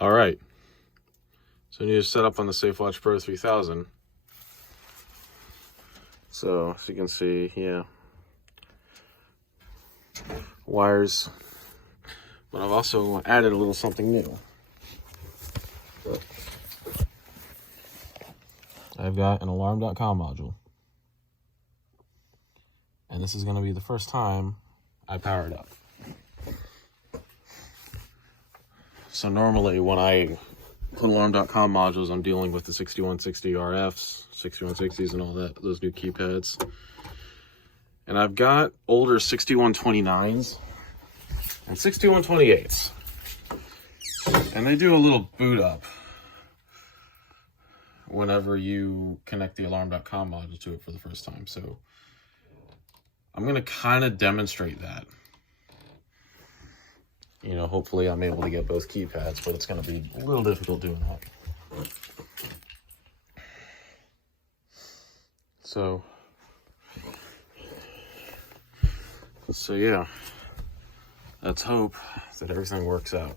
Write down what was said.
All right. So you need to set up on the Safewatch Pro 3000. So as you can see, yeah, wires, but I've also added a little something new. I've got an alarm.com module, and this is going to be the first time I power it up. So normally when I put alarm.com modules, I'm dealing with the 6160 RFs, 6160s and all that, those new keypads. And I've got older 6129s and 6128s. And they do a little boot up whenever you connect the alarm.com module to it for the first time. So I'm going to kind of demonstrate that. You know, hopefully I'm able to get both keypads, but it's going to be a little difficult doing that. So yeah, let's hope that everything works out.